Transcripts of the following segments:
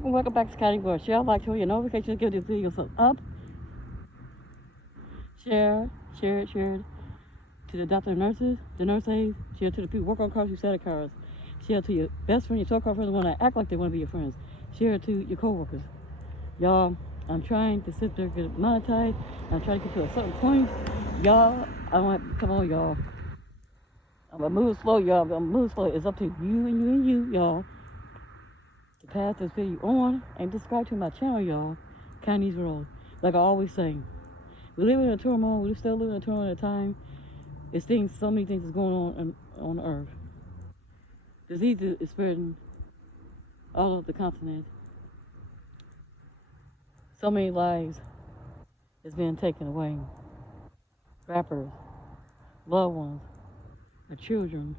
Welcome back to conniesworld. Share, like, share your notifications, give this video some up. Share it to the doctor and nurses, the nurse aides. Share to the people who work on cars, who sell the cars. Share to your best friend, your so-called friends, the one that act like they want to be your friends. Share it to your co-workers. Y'all, I'm trying to sit there and get monetized. I'm trying to get to a certain point. Y'all, I want, come on, y'all. I'm gonna move slow, y'all. I'm gonna move slow. It's up to you and you, y'all, to pass this video on and subscribe to my channel, y'all. conniesworld. Like I always say, we live in a turmoil. We still live in a turmoil at a time. It's things, so many things is going on the earth. Disease is spreading all over the continent. So many lives is being taken away. Rappers, loved ones, our children,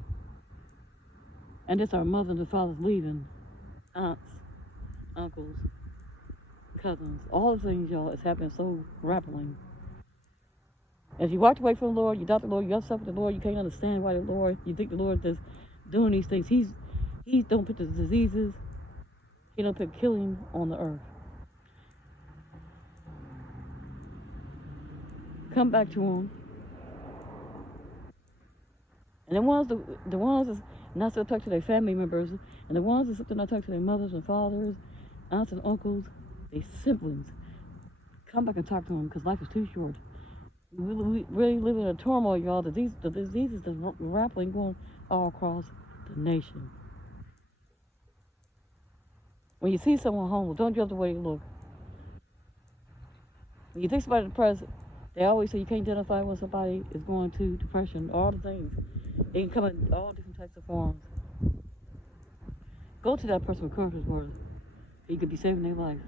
and just our mothers and fathers leaving, aunts, uncles, cousins, all the things, y'all, is happening so rapidly. As you walk away from the Lord, you doubt the Lord, you upset with the Lord, you can't understand why the Lord, you think the Lord is doing these things. He don't put the diseases, he don't put killing on the earth. Come back to him. And the ones that's not still talk to their family members, and the ones that still not talk to their mothers and fathers, aunts and uncles, their siblings, come back and talk to them, because life is too short. We really live in a turmoil, y'all. The diseases are rapidly going all across the nation. When you see someone homeless, don't judge the way they look. When you think somebody depressed, they always say you can't identify when somebody is going to depression, all the things. They can come in all different types of forms. Go to that person with conniesworld. You could be saving their life.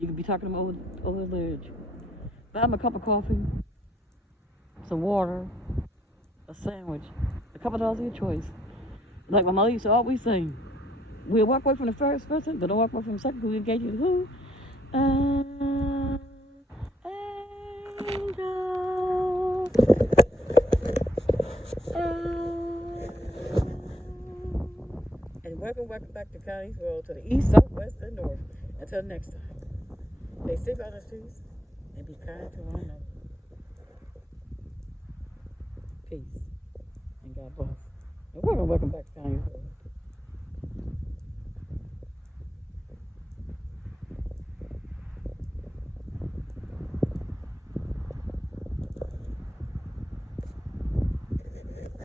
You could be talking them over the ledge. Buy them a cup of coffee, some water, a sandwich, a couple of dollars of your choice. Like my mother used to always say, we'll walk away from the first person, but don't walk away from the second, because we engage in who? Angel. And welcome back to conniesworld, to the east, south, west, and north. Until next time, stay safe on the streets and be kind to one another. Peace and God bless. And welcome back to conniesworld.